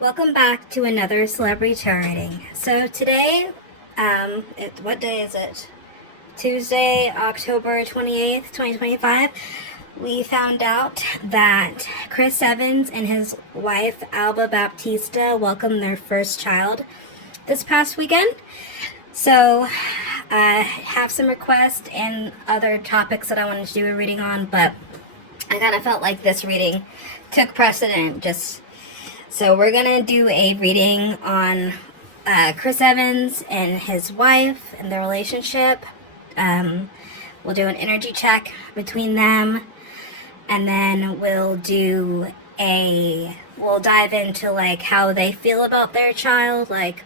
Welcome back to another celebrity tarot reading. So today, what day is it? Tuesday, October 28th, 2025. We found out that Chris Evans and his wife, Alba Baptista, welcomed their first child this past weekend. So I have some requests and other topics that I wanted to do a reading on, but I kind of felt like this reading took precedent. So we're gonna do a reading on Chris Evans and his wife and their relationship. We'll do an energy check between them, and then we'll dive into like how they feel about their child, like,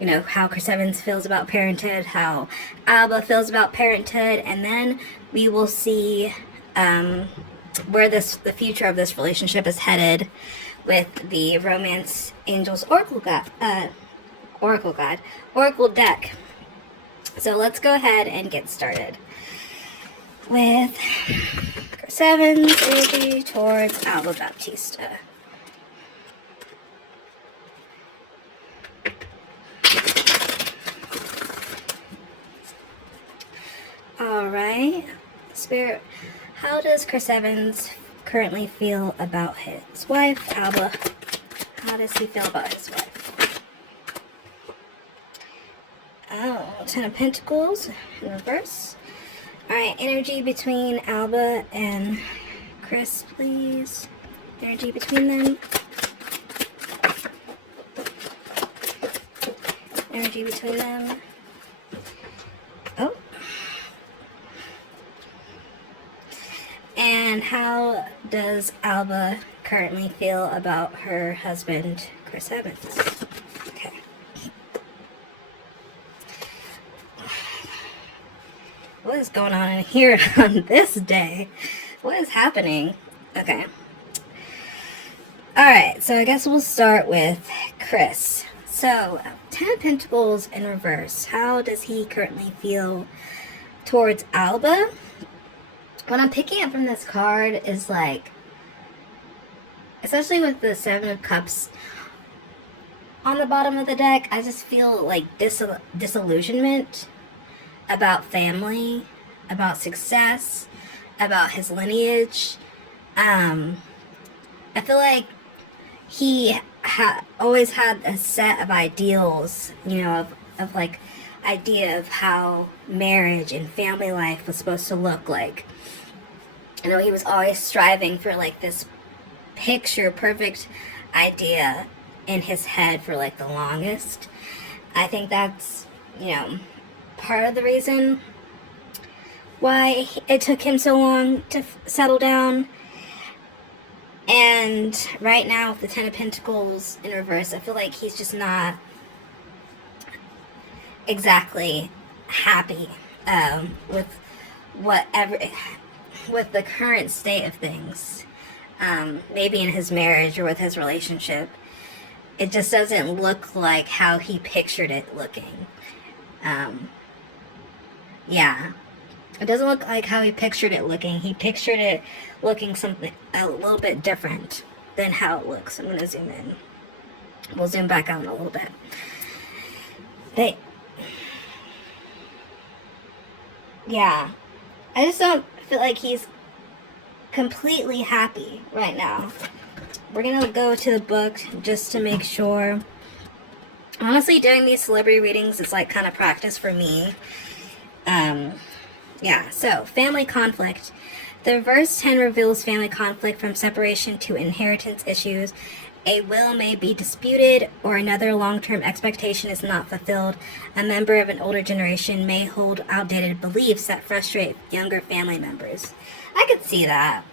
you know, how Chris Evans feels about parenthood, how Alba feels about parenthood, and then we will see where the future of this relationship is headed with the Romance Angels Oracle deck. So let's go ahead and get started with Chris Evans' energy towards Alba Baptista. Alright, Spirit, how does Chris Evans currently feel about his wife, Alba? How does he feel about his wife? Oh, Ten of Pentacles in reverse. Alright, energy between Alba and Chris, please. Energy between them. Energy between them. Oh. And how does Alba currently feel about her husband, Chris Evans? Okay. What is going on in here on this day? What is happening? Okay. Alright, so I guess we'll start with Chris. So, Ten of Pentacles in reverse. How does he currently feel towards Alba? What I'm picking up from this card is like, especially with the Seven of Cups on the bottom of the deck, I just feel like disillusionment about family, about success, about his lineage. I feel like he always had a set of ideals, you know, of like idea of how marriage and family life was supposed to look like. You know, he was always striving for like this picture perfect idea in his head for like the longest. I think that's, you know, part of the reason why it took him so long to settle down. And right now with the Ten of Pentacles in reverse, I feel like he's just not exactly happy with the current state of things. Maybe in his marriage or with his relationship, it just doesn't look like how he pictured it looking. Yeah, it doesn't look like how he pictured it looking. He pictured it looking something a little bit different than how it looks. I'm going to zoom in. We'll zoom back out in a little bit. Yeah, I just don't feel like he's completely happy right now. We're gonna go to the book just to make sure. Honestly, doing these celebrity readings is like kind of practice for me. Yeah, so family conflict. The reverse 10 reveals family conflict from separation to inheritance issues. A will may be disputed or another long-term expectation is not fulfilled. A member of an older generation may hold outdated beliefs that frustrate younger family members. I could see that.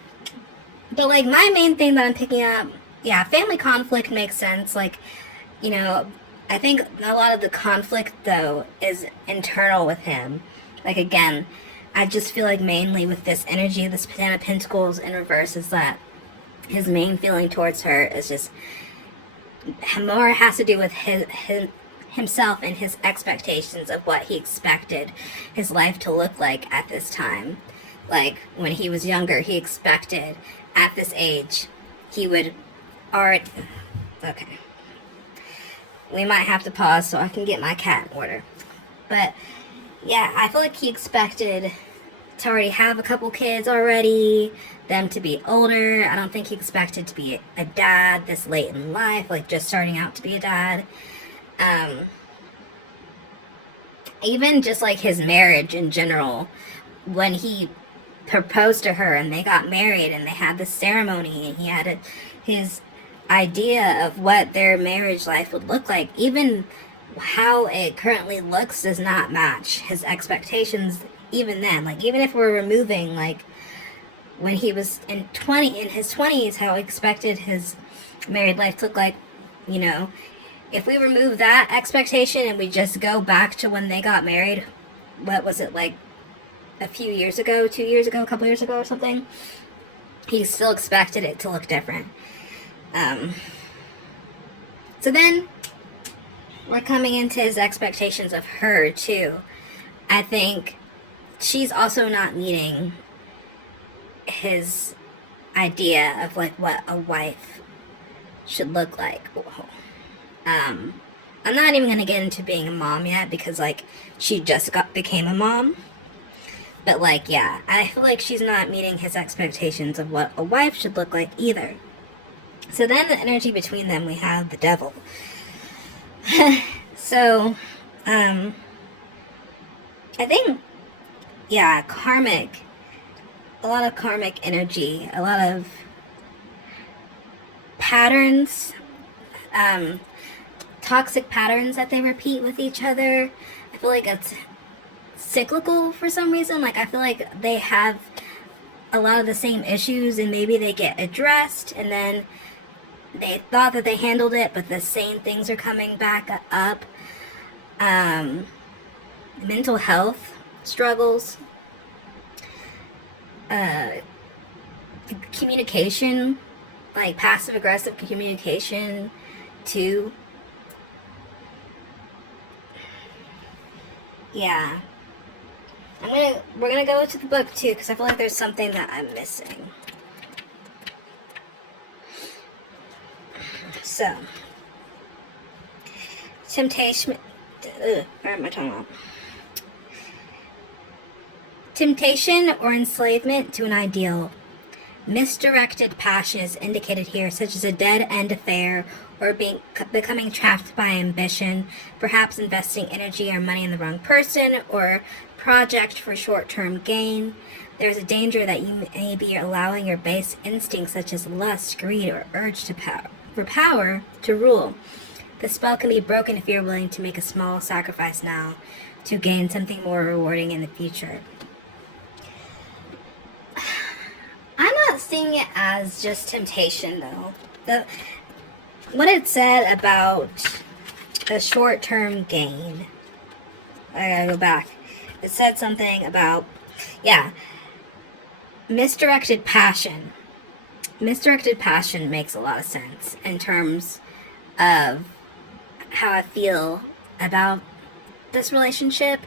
But like my main thing that I'm picking up, yeah, family conflict makes sense. Like, you know, I think a lot of the conflict though is internal with him. Like again, I just feel like mainly with this energy, this Ten of Pentacles in reverse, is that his main feeling towards her is just more has to do with himself and his expectations of what he expected his life to look like at this time. Like when he was younger, he expected at this age he would already, okay, we might have to pause so I can get my cat in order. But yeah, I feel like he expected to already have a couple kids already, them to be older. I don't think he expected to be a dad this late in life, like just starting out to be a dad. Even just like his marriage in general, when he proposed to her and they got married and they had this ceremony and he had his idea of what their marriage life would look like, even how it currently looks does not match his expectations even then. Like, even if we're removing, like, when he was in his 20s, how he expected his married life to look like, you know, if we remove that expectation and we just go back to when they got married, what was it, like a few years ago, 2 years ago, a couple years ago or something, he still expected it to look different. So then we're coming into his expectations of her too. I think she's also not meeting his idea of like what a wife should look like. I'm not even gonna get into being a mom yet because like she just became a mom. But like, yeah, I feel like she's not meeting his expectations of what a wife should look like either. So then the energy between them, we have the devil. So, I think, yeah, a lot of karmic energy, a lot of patterns, toxic patterns that they repeat with each other. I feel like it's cyclical for some reason. Like, I feel like they have a lot of the same issues and maybe they get addressed and then they thought that they handled it, but the same things are coming back up. Mental health struggles, communication, like passive aggressive communication too. Yeah. We're gonna go to the book too, because I feel like there's something that I'm missing. So, temptation. Where am I talking about? Temptation or enslavement to an ideal. Misdirected passion is indicated here, such as a dead-end affair or becoming trapped by ambition, perhaps investing energy or money in the wrong person or project for short-term gain. There's a danger that you may be allowing your base instincts such as lust, greed, or urge for power to rule. The spell can be broken if you're willing to make a small sacrifice now to gain something more rewarding in the future. I'm not seeing it as just temptation, though. What it said about the short-term gain, I gotta go back. It said something about, yeah, misdirected passion. Misdirected passion makes a lot of sense in terms of how I feel about this relationship.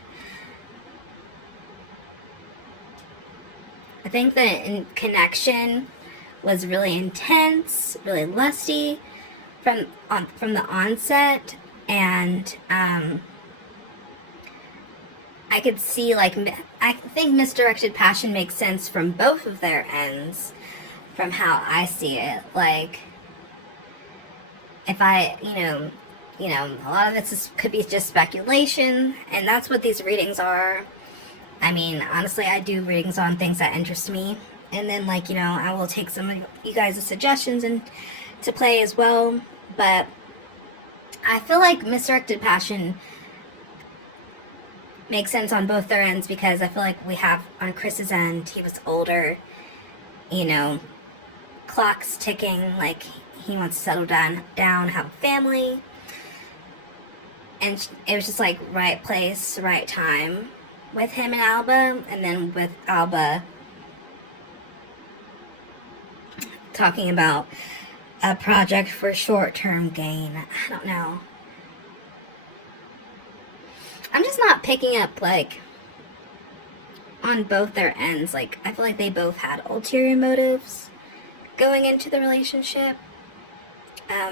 I think the connection was really intense, really lusty from the onset, and I could see, like, I think misdirected passion makes sense from both of their ends, from how I see it. Like, if I, a lot of this could be just speculation, and that's what these readings are. I mean, honestly, I do readings on things that interest me, and then, like, I will take some of you guys' suggestions to play as well, but I feel like misdirected passion makes sense on both their ends, because I feel like we have, on Chris's end, he was older, clock's ticking, like, he wants to settle down, have a family, and it was just, like, right place, right time with him and Alba, and then with Alba talking about a project for short-term gain. I don't know. I'm just not picking up, like, on both their ends. Like, I feel like they both had ulterior motives going into the relationship.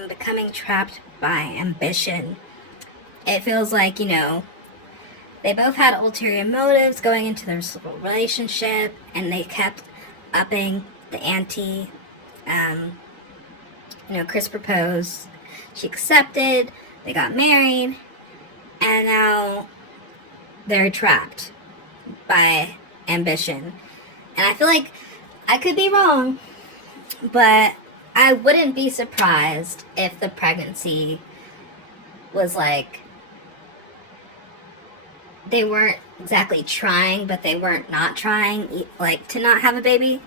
becoming trapped by ambition. It feels like, they both had ulterior motives going into their relationship, and they kept upping the ante. Chris proposed, she accepted, they got married, and now they're trapped by ambition. And I feel like I could be wrong, but I wouldn't be surprised if the pregnancy was like, they weren't exactly trying, but they weren't not trying, like, to not have a baby.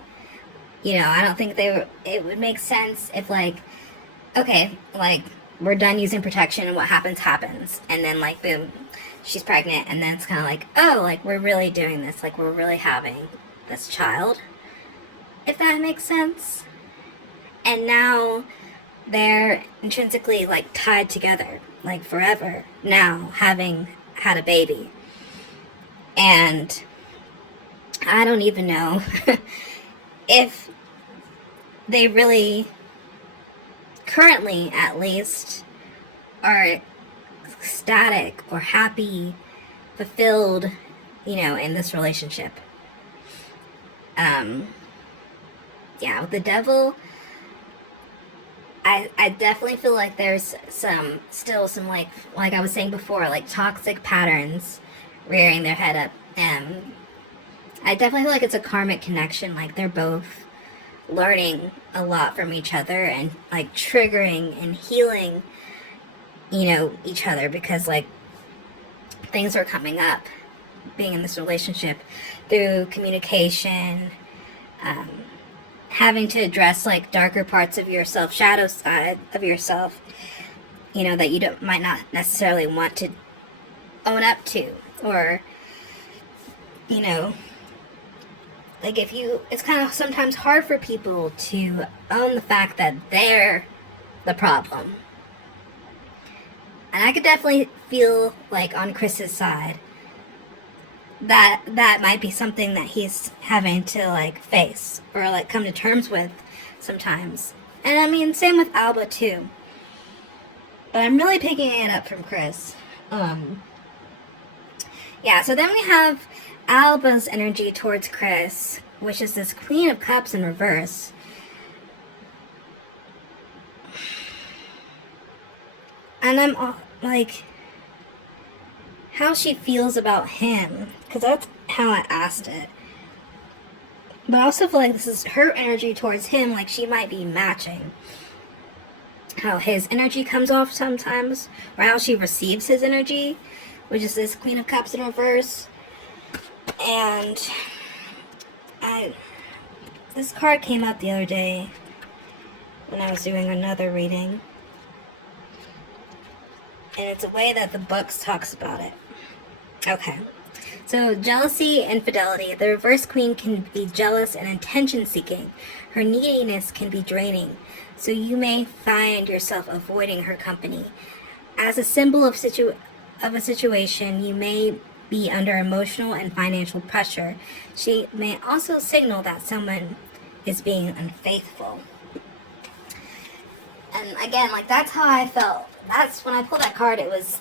I don't think it would make sense if, like, okay, like, we're done using protection and what happens. And then, like, boom, she's pregnant. And then it's kind of like, oh, like, we're really doing this. Like, we're really having this child. If that makes sense. And now they're intrinsically, like, tied together. Like, forever. Now, having had a baby. And I don't even know if they really, currently at least, are ecstatic or happy, fulfilled, in this relationship. With the devil, I definitely feel like there's still some like I was saying before, like toxic patterns rearing their head up. I definitely feel like it's a karmic connection. Like they're both learning a lot from each other and like triggering and healing, each other, because like things are coming up being in this relationship through communication, having to address like darker parts of yourself, shadow side of yourself, that you might not necessarily want to own up to, or like it's kind of sometimes hard for people to own the fact that they're the problem. And I could definitely feel like on Chris's side that might be something that he's having to like face or like come to terms with sometimes. And I mean, same with Alba too. But I'm really picking it up from Chris. So then we have Alba's energy towards Chris, which is this Queen of Cups in reverse. And I'm like, how she feels about him, because that's how I asked it. But I also feel like this is her energy towards him, like she might be matching how his energy comes off sometimes, or how she receives his energy, which is this Queen of Cups in reverse. And this card came up the other day when I was doing another reading, and it's a way that the books talks about it. Okay, so jealousy and infidelity. The reverse queen can be jealous and attention-seeking. Her neediness can be draining, so you may find yourself avoiding her company. As a symbol of a situation, you may be under emotional and financial pressure. She may also signal that someone is being unfaithful. And again, like that's how I felt. That's when I pulled that card, it was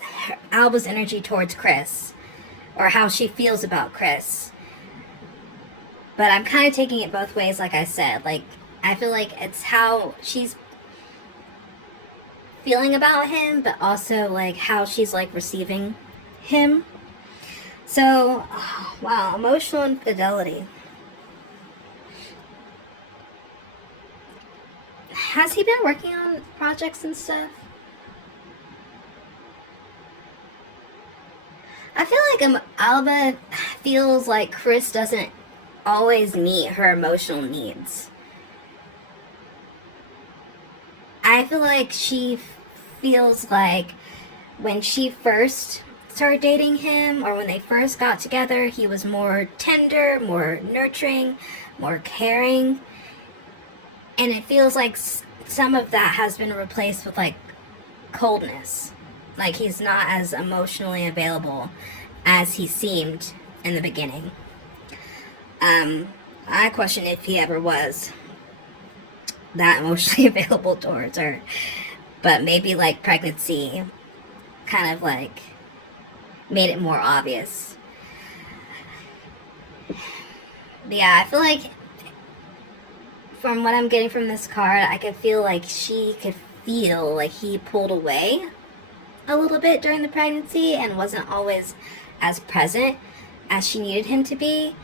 Alba's energy towards Chris, or how she feels about Chris. But I'm kind of taking it both ways, like I said. Like, I feel like it's how she's feeling about him, but also like how she's like receiving him. So, wow, emotional infidelity. Has he been working on projects and stuff? I feel like Alba feels like Chris doesn't always meet her emotional needs. I feel like she feels like when she first started dating him, or when they first got together, he was more tender, more nurturing, more caring. And it feels like some of that has been replaced with like coldness. Like he's not as emotionally available as he seemed in the beginning. I question if he ever was that emotionally available towards her. but maybe like pregnancy kind of like made it more obvious. But yeah, I feel like from what I'm getting from this card, I could feel like she could feel like he pulled away a little bit during the pregnancy and wasn't always as present as she needed him to be.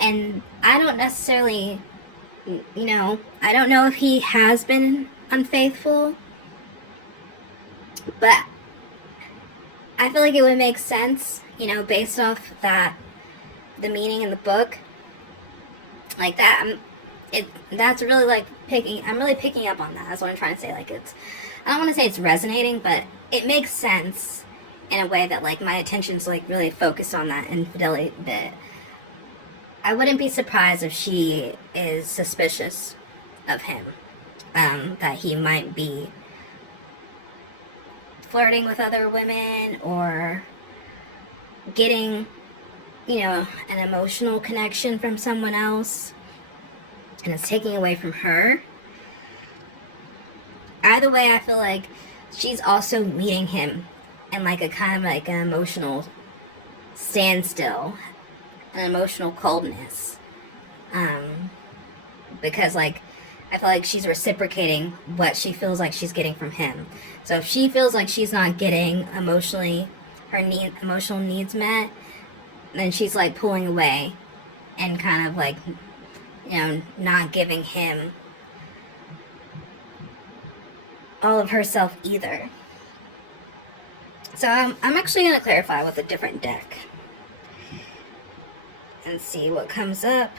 And I don't necessarily, I don't know if he has been unfaithful, but I feel like it would make sense, based off that, the meaning in the book, like that. That's really like I'm really picking up on that. That's what I'm trying to say. Like I don't want to say it's resonating, but it makes sense in a way that like my attention's like really focused on that infidelity bit. I wouldn't be surprised if she is suspicious of him, that he might be flirting with other women or getting, an emotional connection from someone else, and it's taking away from her. Either way, I feel like she's also meeting him in like a kind of like an emotional standstill, an emotional coldness, because like I feel like she's reciprocating what she feels like she's getting from him. So if she feels like she's not getting emotional needs met, then she's like pulling away and kind of like, not giving him all of herself either. So I'm actually going to clarify with a different deck and see what comes up.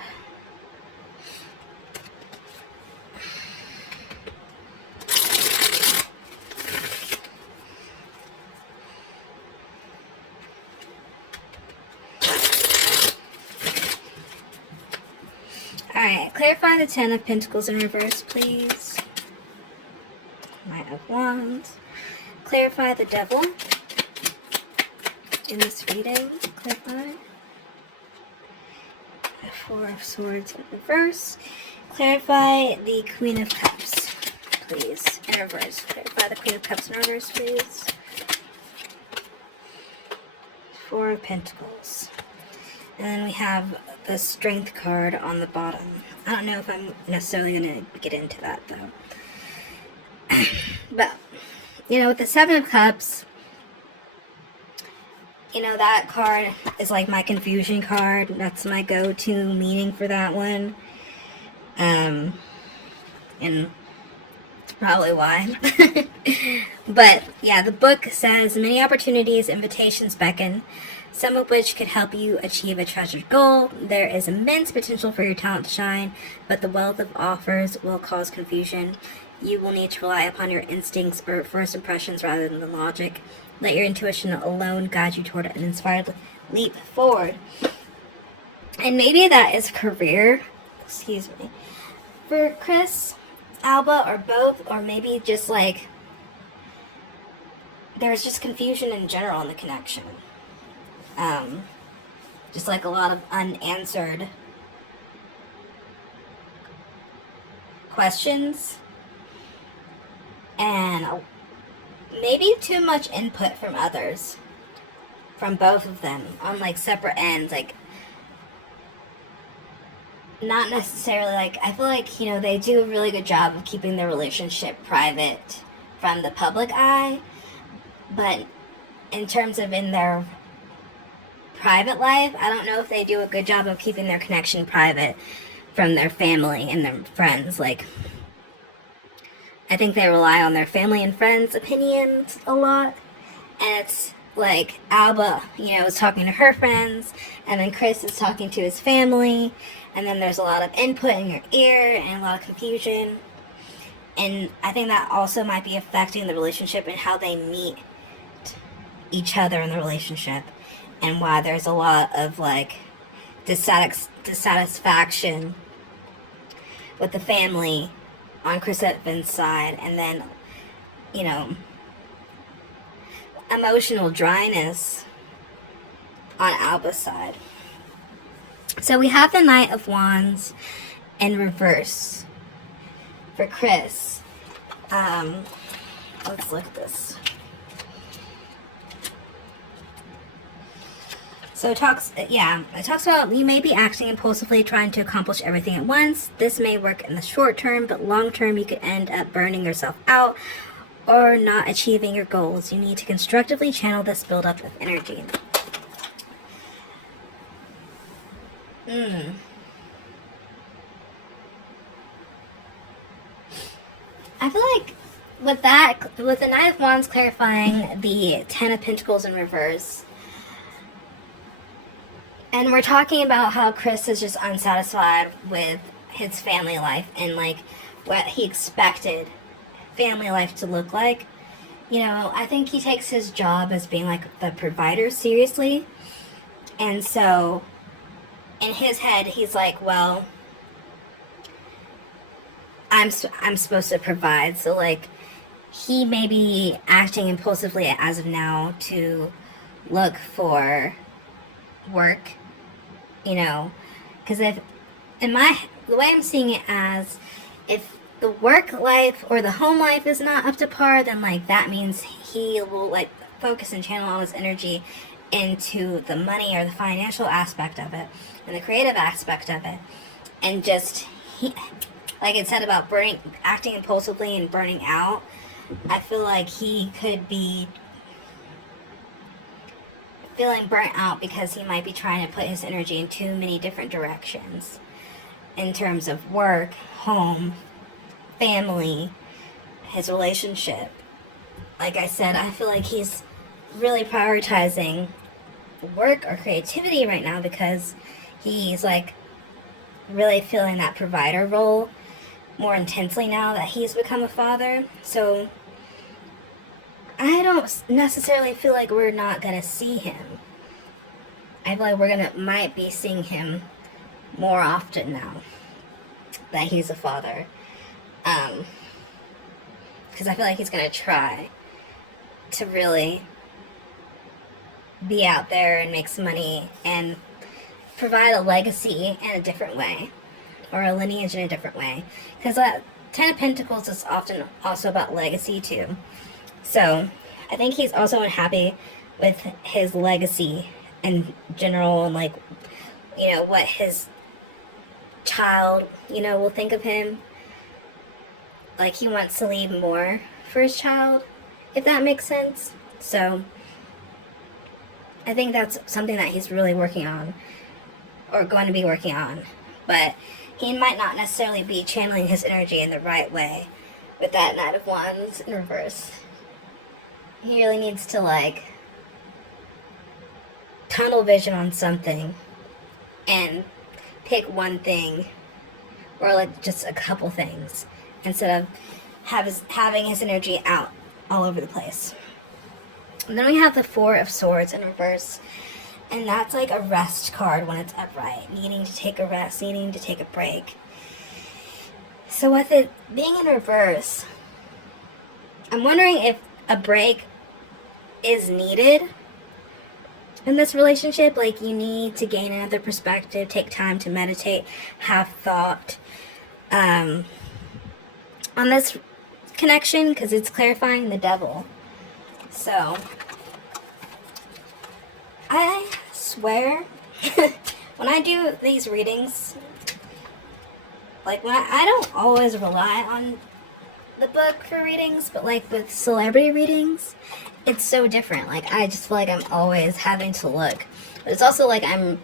Alright, clarify the Ten of Pentacles in reverse, please. Knight of Wands. Clarify the Devil in this reading. Clarify. Four of Swords in reverse. Clarify the Queen of Cups, please, in reverse. Clarify the Queen of Cups in reverse, please. Four of Pentacles. And then we have the Strength card on the bottom. I don't know if I'm necessarily going to get into that, though. But, with the Seven of Cups, that card is like my confusion card. That's my go-to meaning for that one. And it's probably why. But, yeah, the book says, many opportunities, invitations beckon, some of which could help you achieve a treasured goal. There is immense potential for your talent to shine, but the wealth of offers will cause confusion. You will need to rely upon your instincts or first impressions rather than the logic. Let your intuition alone guide you toward an inspired leap forward. And maybe that is career, for Chris, Alba, or both, or maybe just like there's just confusion in general in the connection. Just like a lot of unanswered questions, and maybe too much input from others, from both of them, on like separate ends. Like, not necessarily like, I feel like, they do a really good job of keeping their relationship private from the public eye, but in terms of in their private life, I don't know if they do a good job of keeping their connection private from their family and their friends. Like, I think they rely on their family and friends' opinions a lot, and it's like Alba, is talking to her friends, and then Chris is talking to his family, and then there's a lot of input in your ear and a lot of confusion. And I think that also might be affecting the relationship and how they meet each other in the relationship, and why there's a lot of like dissatisfaction with the family on Chris Evans' side, and then emotional dryness on Alba's side. So we have the Knight of Wands in reverse for Chris. let's look at this. So it talks about you may be acting impulsively, trying to accomplish everything at once. This may work in the short term, but long term you could end up burning yourself out or not achieving your goals. You need to constructively channel this buildup of energy. I feel like with the Knight of Wands clarifying the Ten of Pentacles in reverse, and we're talking about how Chris is just unsatisfied with his family life and like what he expected family life to look like. You know, I think he takes his job as being like the provider seriously. And so in his head, he's like, well, I'm supposed to provide. So like he may be acting impulsively as of now to look for work, you know, because if the way I'm seeing it as, if the work life or the home life is not up to par, then like that means he will like focus and channel all his energy into the money or the financial aspect of it and the creative aspect of it, and just like it said about acting impulsively and burning out. I feel like he could be feeling burnt out because he might be trying to put his energy in too many different directions in terms of work, home, family, his relationship. Like I said, I feel like he's really prioritizing work or creativity right now because he's like really feeling that provider role more intensely now that he's become a father. So I don't necessarily feel like we're not gonna see him. I feel like might be seeing him more often now that he's a father. Because I feel like he's gonna try to really be out there and make some money and provide a legacy in a different way, or a lineage in a different way. Because Ten of Pentacles is often also about legacy too. So I think he's also unhappy with his legacy in general, and like, you know, what his child, you know, will think of him. Like he wants to leave more for his child, if that makes sense. So I think that's something that he's really working on, or going to be working on. But he might not necessarily be channeling his energy in the right way with that Knight of Wands in reverse. He really needs to like tunnel vision on something and pick one thing, or like just a couple things, instead of having his energy out all over the place. And then we have the Four of Swords in reverse, and that's like a rest card when it's upright, needing to take a rest, needing to take a break. So with it being in reverse, I'm wondering if a break is needed in this relationship. Like you need to gain another perspective, take time to meditate, have thought on this connection, because it's clarifying the Devil. So I swear when I do these readings, like when I don't always rely on the book for readings, but like with celebrity readings, it's so different. Like I just feel like I'm always having to look. But it's also like I'm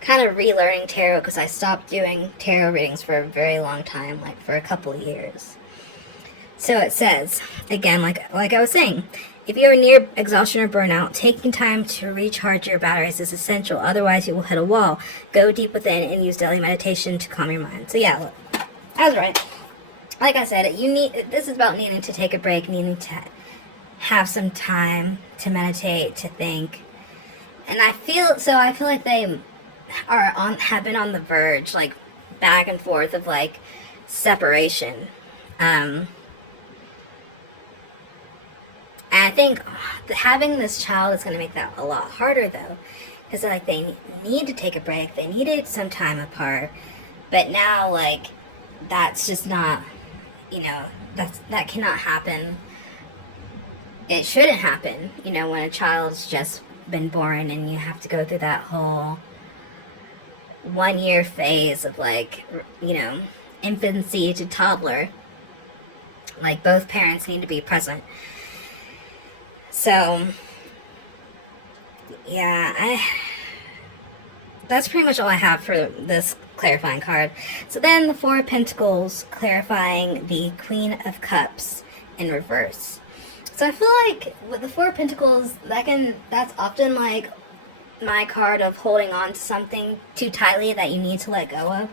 kind of relearning tarot, because I stopped doing tarot readings for a very long time, like for a couple of years. So it says, again, like I was saying, if you are near exhaustion or burnout, taking time to recharge your batteries is essential. Otherwise, you will hit a wall. Go deep within and use daily meditation to calm your mind. So yeah, look, I was right. Like I said, this is about needing to take a break, needing to have some time to meditate, to think. And I feel like they have been on the verge, like back and forth of like separation. And I think having this child is going to make that a lot harder, though, because like they need to take a break, they needed some time apart, but now like that's just not, you know, that cannot happen it shouldn't happen, you know, when a child's just been born and you have to go through that whole 1 year phase of, like, you know, infancy to toddler. Like, both parents need to be present. So, yeah, that's pretty much all I have for this clarifying card. So then the Four of Pentacles clarifying the Queen of Cups in reverse. So I feel like with the Four of Pentacles, that's often like my card of holding on to something too tightly that you need to let go of.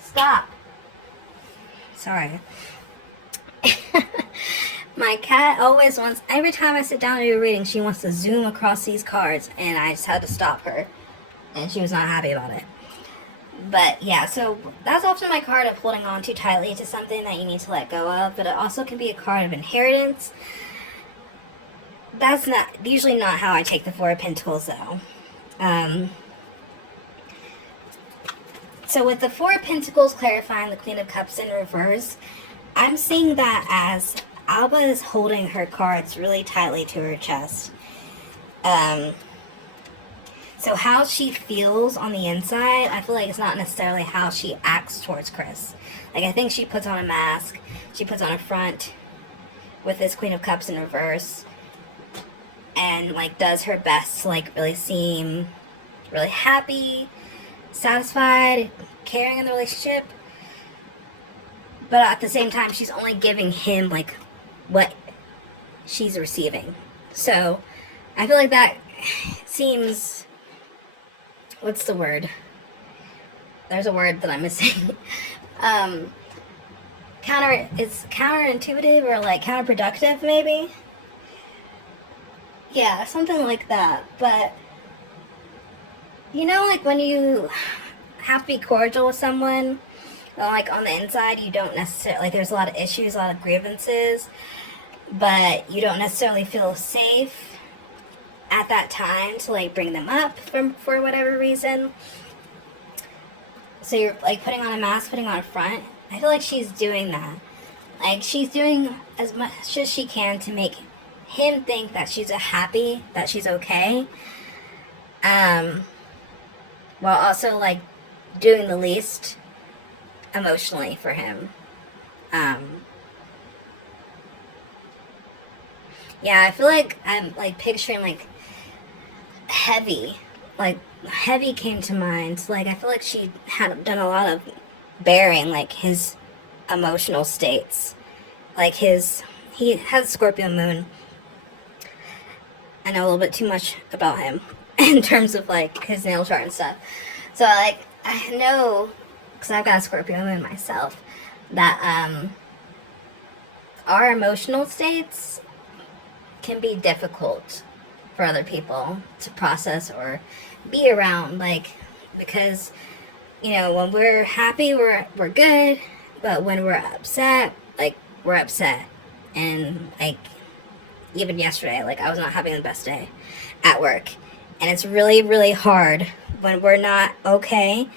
Stop. Sorry. My cat always wants, every time I sit down to do a reading, she wants to zoom across these cards, and I just had to stop her, and she was not happy about it. But yeah, so that's often my card of holding on too tightly to something that you need to let go of, but it also can be a card of inheritance. That's not usually not how I take the Four of Pentacles, though. So with the Four of Pentacles clarifying the Queen of Cups in reverse, I'm seeing that as Alba is holding her cards really tightly to her chest. So how she feels on the inside, I feel like it's not necessarily how she acts towards Chris. Like, I think she puts on a mask, she puts on a front with this Queen of Cups in reverse, and, like, does her best to, like, really seem really happy, satisfied, caring in the relationship. But at the same time, she's only giving him, like, what she's receiving. So I feel like that seems, what's the word? There's a word that I'm missing. It's counterintuitive or, like, counterproductive, maybe? Yeah, something like that. But, you know, like, when you have to be cordial with someone, like, on the inside, you don't necessarily, like, there's a lot of issues, a lot of grievances, but you don't necessarily feel safe at that time to, like, bring them up for whatever reason. So you're, like, putting on a mask, putting on a front. I feel like she's doing that. Like, she's doing as much as she can to make him think that she's happy, that she's okay, while also, like, doing the least emotionally for him. Yeah, I feel like I'm, like, picturing, like, heavy. Like, heavy came to mind. Like, I feel like she had done a lot of bearing, like, his emotional states. Like, he has Scorpio moon. I know a little bit too much about him in terms of, like, his natal chart and stuff. So, like, I know, because I've got a Scorpio moon myself, that our emotional states can be difficult for other people to process or be around, like, because, you know, when we're happy, we're good, but when we're upset, like, we're upset. And, like, even yesterday, like, I was not having the best day at work, and it's really, really hard when we're not okay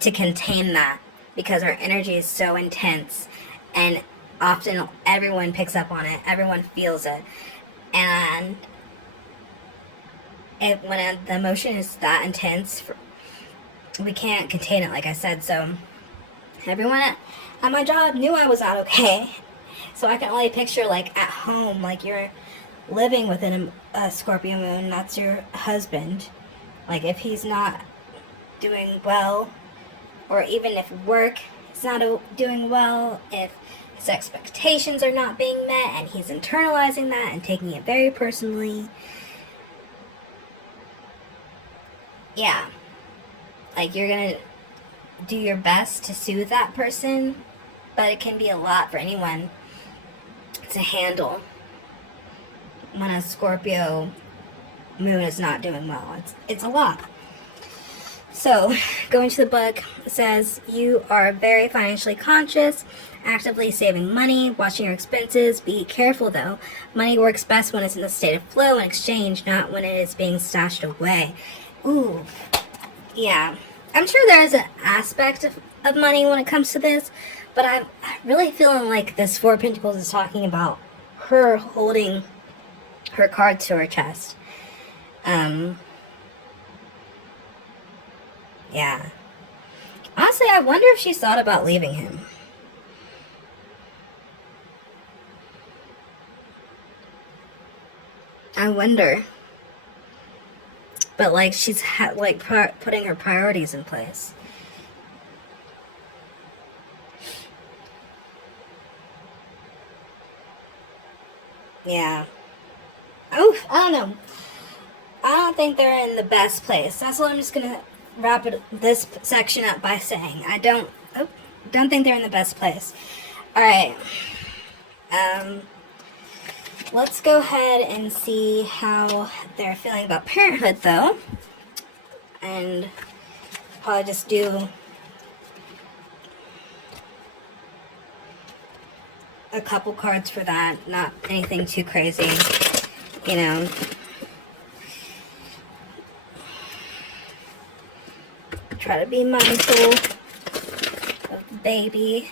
to contain that, because our energy is so intense, and often everyone picks up on it, everyone feels it, and when the emotion is that intense, we can't contain it, like I said. So everyone at my job knew I was not okay, so I can only picture, like, at home, like, you're living within a Scorpio moon, that's your husband. Like, if he's not doing well, or even if work is not doing well, if his expectations are not being met and he's internalizing that and taking it very personally, yeah, like, you're gonna do your best to soothe that person, but it can be a lot for anyone to handle when a Scorpio moon is not doing well. It's a lot. So, going to the book, it says, you are very financially conscious, actively saving money, watching your expenses. Be careful, though. Money works best when it's in a state of flow and exchange, not when it is being stashed away. Ooh, yeah. I'm sure there is an aspect of money when it comes to this, But I'm really feeling like this Four of Pentacles is talking about her holding her cards to her chest. Yeah. Honestly, I wonder if she's thought about leaving him. I wonder. But, like, she's putting her priorities in place. Yeah. Oof, I don't know. I don't think they're in the best place. That's what I'm just gonna wrap this section up by saying. I don't think they're in the best place. Alright. Let's go ahead and see how they're feeling about parenthood, though. And probably just do a couple cards for that. Not anything too crazy, you know. Try to be mindful of the baby.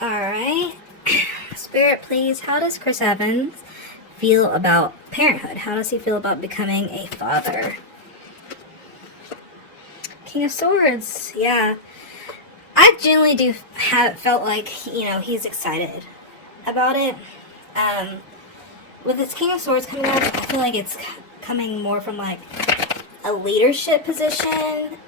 Alright. Spirit, please, how does Chris Evans feel about parenthood? How does he feel about becoming a father? King of Swords, yeah. I genuinely felt like, you know, he's excited about it. With this King of Swords coming up, I feel like it's coming more from, like, a leadership position,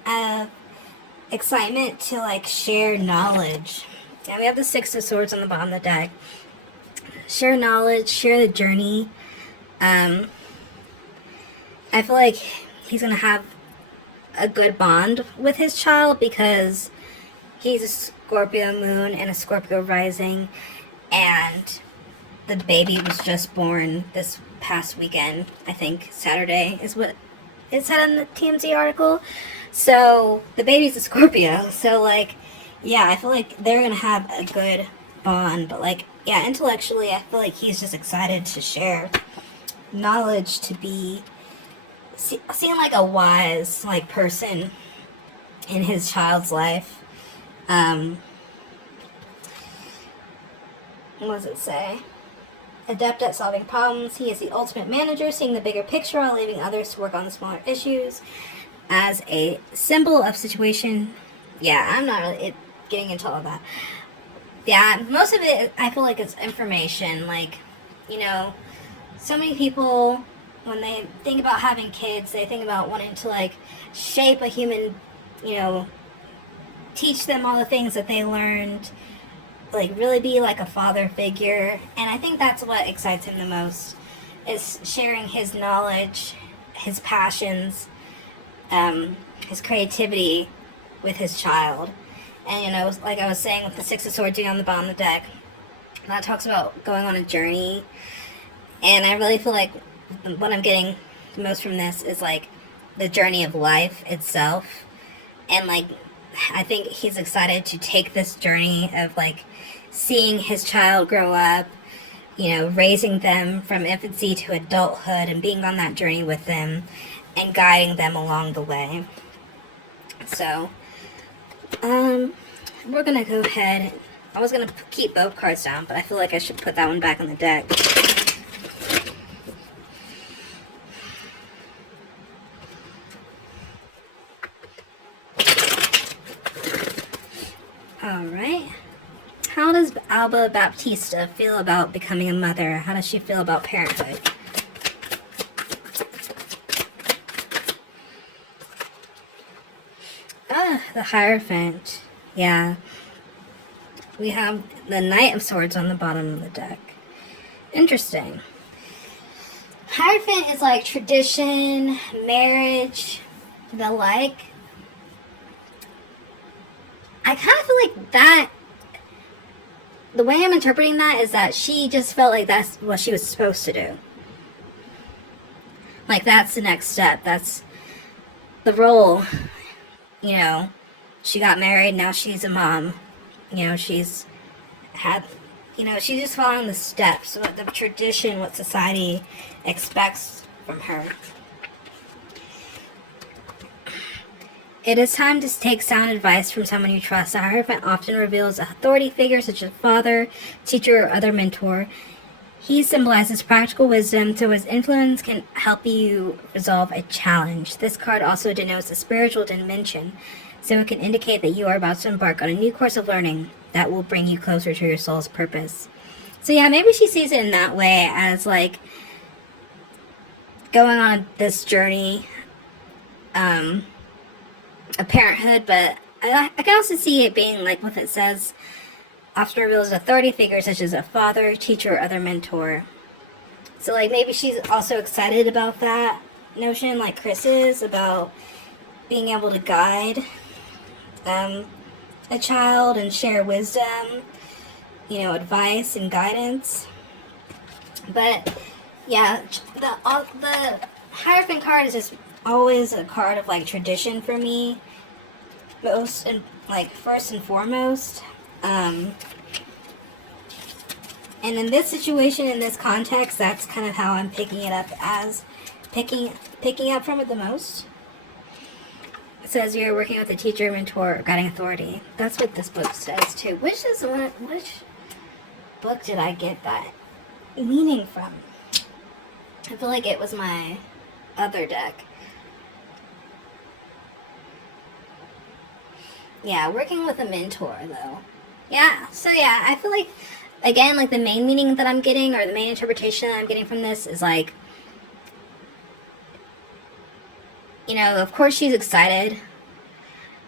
excitement to, like, share knowledge. Now we have the Six of Swords on the bottom of the deck. Share knowledge, share the journey. I feel like he's going to have a good bond with his child because he's a Scorpio moon and a Scorpio rising, and the baby was just born this past weekend. I think Saturday is what it said in the TMZ article. So the baby's a Scorpio. So, like, yeah, I feel like they're gonna have a good bond. But, like, yeah, intellectually, I feel like he's just excited to share knowledge, to be seen like a wise, like, person in his child's life. What does it say? Adept at solving problems. He is the ultimate manager, seeing the bigger picture while leaving others to work on the smaller issues. As a symbol of situation. Yeah, I'm not really getting into all of that. Yeah, most of it, I feel like it's information. Like, you know, so many people, when they think about having kids, they think about wanting to, like, shape a human, you know, teach them all the things that they learned, like, really be like a father figure. And I think that's what excites him the most, is sharing his knowledge, his passions, his creativity with his child. And, you know, like I was saying with the Six of Swords on the bottom of the deck, that talks about going on a journey. And I really feel like what I'm getting the most from this is, like, the journey of life itself. And, like, I think he's excited to take this journey of, like, seeing his child grow up, you know, raising them from infancy to adulthood and being on that journey with them and guiding them along the way. So, we're gonna go ahead. I was gonna keep both cards down, but I feel like I should put that one back on the deck. Alright. How does Alba Baptista feel about becoming a mother? How does she feel about parenthood? The Hierophant. Yeah. We have the Knight of Swords on the bottom of the deck. Interesting. Hierophant is like tradition, marriage, the like. I kind of feel like that, the way I'm interpreting that is that she just felt like that's what she was supposed to do. Like, that's the next step. That's the role. You know, she got married, now she's a mom. You know, she's had, you know, she's just following the steps, what the tradition, what society expects from her. It is time to take sound advice from someone you trust. The Hierophant often reveals authority figures such as father, teacher, or other mentor. He symbolizes practical wisdom, so his influence can help you resolve a challenge. This card also denotes a spiritual dimension, so it can indicate that you are about to embark on a new course of learning that will bring you closer to your soul's purpose. So yeah, maybe she sees it in that way, as like going on this journey of parenthood, but I can also see it being like what it says often reveals authority figures such as a father, teacher, or other mentor. So like maybe she's also excited about that notion, like Chris is, about being able to guide a child and share wisdom, advice and guidance. But yeah, the Hierophant card is just always a card of like tradition for me, first and foremost. And in this situation, in this context, that's kind of how I'm picking it up, as picking up from it the most. It says you're working with a teacher, mentor, or guiding authority. That's what this book says too. Which book did I get that meaning from? I feel like it was my other deck. Yeah, working with a mentor though. Yeah, so yeah, I feel like, again, like the main meaning that I'm getting, or the main interpretation that I'm getting from this is like, of course she's excited,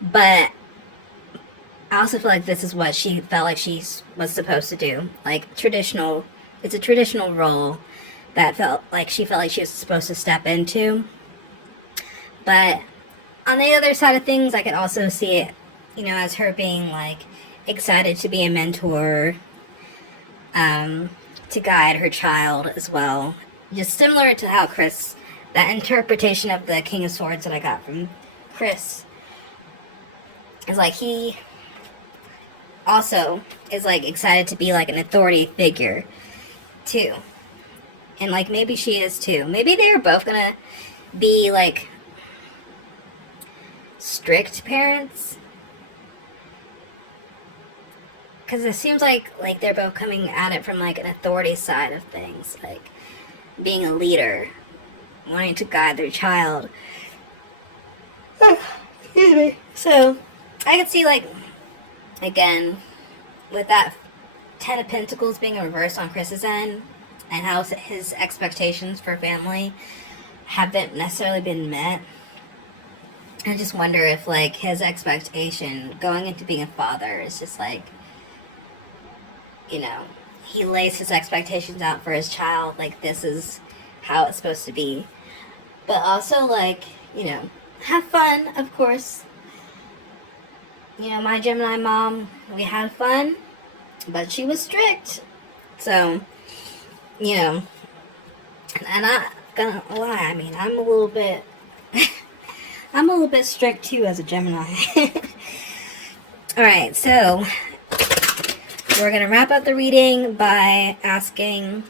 but I also feel like this is what she felt like she was supposed to do. Like it's a traditional role that she felt like she was supposed to step into. But on the other side of things, I could also see it, as her being like excited to be a mentor, to guide her child as well. Just similar to how Chris, that interpretation of the King of Swords that I got from Chris, is like he also is like excited to be like an authority figure too. And like maybe she is too. Maybe they're both gonna be like strict parents, because it seems like they're both coming at it from like an authority side of things, like being a leader, wanting to guide their child. Excuse me. So I could see, like, again, with that Ten of Pentacles being a reverse on Chris's end, and how his expectations for family haven't necessarily been met. I just wonder if like his expectation going into being a father is just like, he lays his expectations out for his child, like this is how it's supposed to be. But also like, have fun, of course. My Gemini mom, we had fun, but she was strict. So, and I'm not gonna lie, I mean, I'm a little bit strict too as a Gemini. Alright, so we're going to wrap up the reading by asking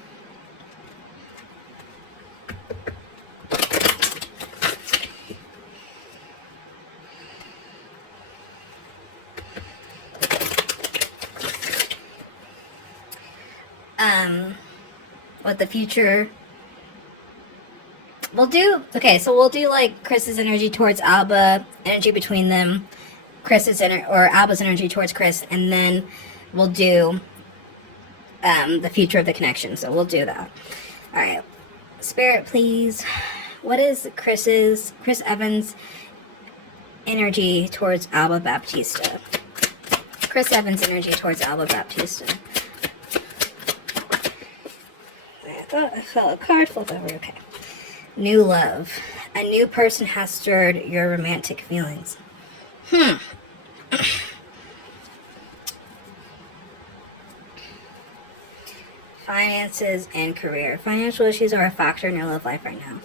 what the future we'll do. Okay, so we'll do like Chris's energy towards Alba, energy between them, or Alba's energy towards Chris, and then we'll do the future of the connection. So we'll do that. All right, Spirit, please. What is Chris Evans' energy towards Alba Baptista? Chris Evans' energy towards Alba Baptista. I thought I felt a card flip over. Okay. New love. A new person has stirred your romantic feelings. Finances and career. Financial issues are a factor in your love life right now.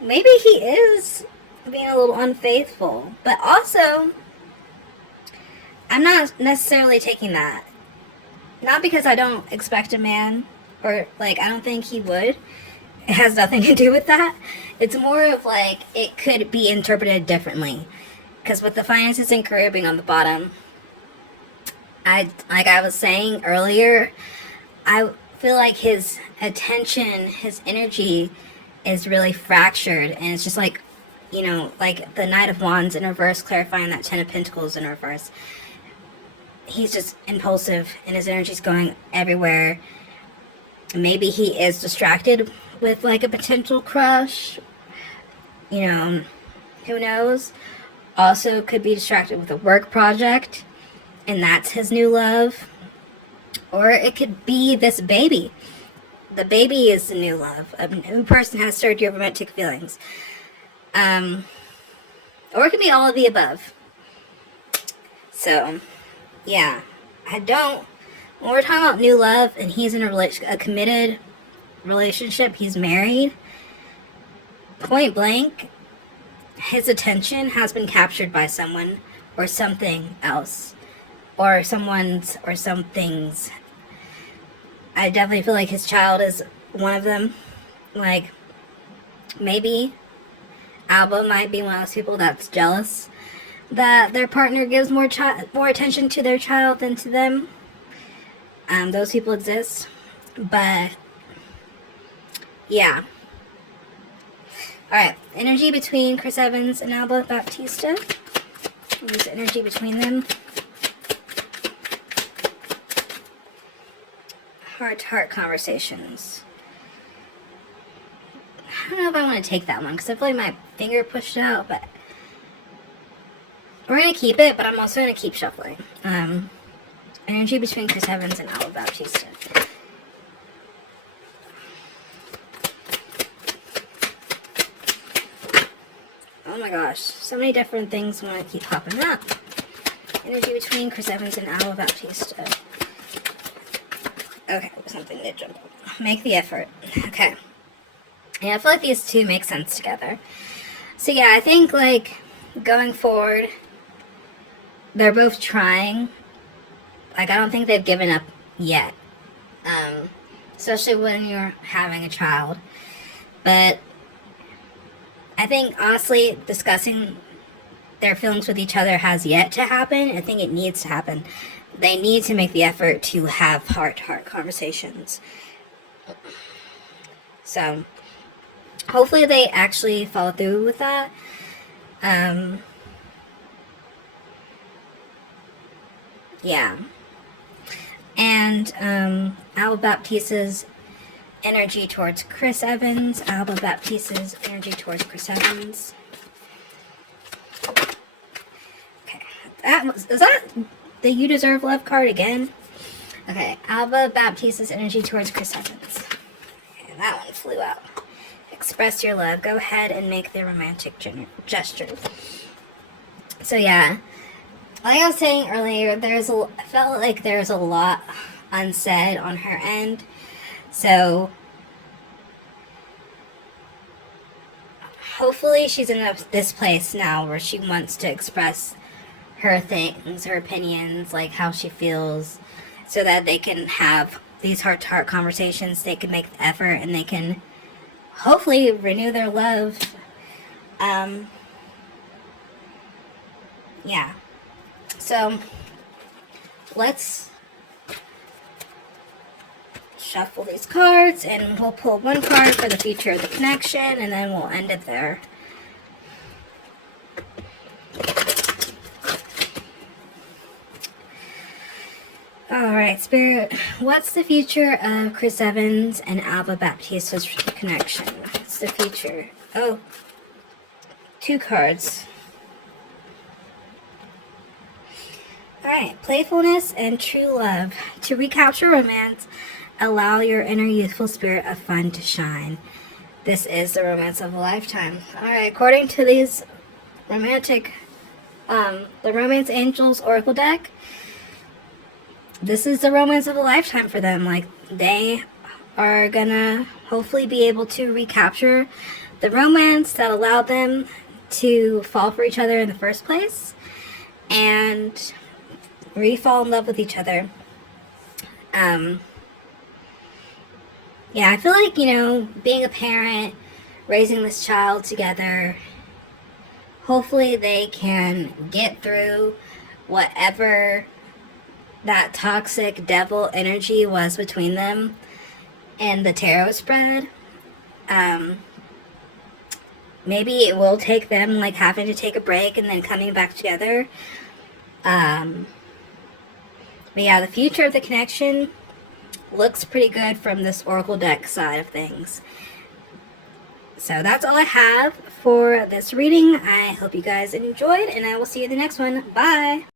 Maybe he is being a little unfaithful, but also I'm not necessarily taking that. Not because I don't expect a man, or like I don't think he would. It has nothing to do with that. It's more of like it could be interpreted differently. Because with the finances and career being on the bottom, like I was saying earlier, I feel like his attention, his energy is really fractured, and it's just like, you know, like the Knight of Wands in reverse, clarifying that Ten of Pentacles in reverse. He's just impulsive, and his energy's going everywhere. Maybe he is distracted with like a potential crush. You know, who knows? Also could be distracted with a work project, and that's his new love. Or it could be this baby. The baby is the new love. A new person has stirred your romantic feelings. Or it could be all of the above. So, yeah. When we're talking about new love and he's in a committed relationship, he's married, point blank, his attention has been captured by someone or something else. Or some things. I definitely feel like his child is one of them. Like, maybe Alba might be one of those people that's jealous that their partner gives more attention to their child than to them. Those people exist. But, yeah. Alright, energy between Chris Evans and Alba Baptista. Use energy between them. Heart-to-heart conversations. I don't know if I want to take that one because I feel like my finger pushed out, but we're going to keep it, but I'm also going to keep shuffling. Energy between Chris Evans and Alba Baptista. Oh my gosh, so many different things want to keep popping up. Energy between Chris Evans and Alba Baptista. Okay, something did jump up. Make the effort. Okay. Yeah, I feel like these two make sense together. So yeah, I think like going forward, they're both trying. Like I don't think they've given up yet. Especially when you're having a child. But I think honestly discussing their feelings with each other has yet to happen. I think it needs to happen. They need to make the effort to have heart-to-heart conversations. So, hopefully they actually follow through with that. Yeah. And Alba Baptista's energy towards Chris Evans. Alba Baptista's energy towards Chris Evans. Okay. Is that the You Deserve Love card again? Okay. Alba Baptista's energy towards Chris Evans. Okay, that one flew out. Express your love. Go ahead and make the romantic gesture. So yeah. Like I was saying earlier, I felt like there's a lot unsaid on her end. So hopefully she's in this place now where she wants to express her things, her opinions, like how she feels, so that they can have these heart-to-heart conversations, they can make the effort, and they can hopefully renew their love. Yeah. So, let's shuffle these cards, and we'll pull one card for the future of the connection, and then we'll end it there. Alright, Spirit, what's the future of Chris Evans and Alba Baptista's connection? What's the future? Oh, 2 cards. Alright, playfulness and true love. To recapture romance, allow your inner youthful spirit of fun to shine. This is the romance of a lifetime. Alright, according to these romantic, the Romance Angels Oracle deck, this is the romance of a lifetime for them. Like, they are gonna hopefully be able to recapture the romance that allowed them to fall for each other in the first place and re-fall in love with each other. Yeah, I feel like, being a parent, raising this child together, hopefully they can get through whatever that toxic devil energy was between them and the tarot spread. Maybe it will take them like having to take a break and then coming back together. But yeah, the future of the connection looks pretty good from this oracle deck side of things. So that's all I have for this reading. I hope you guys enjoyed, and I will see you in the next one. Bye!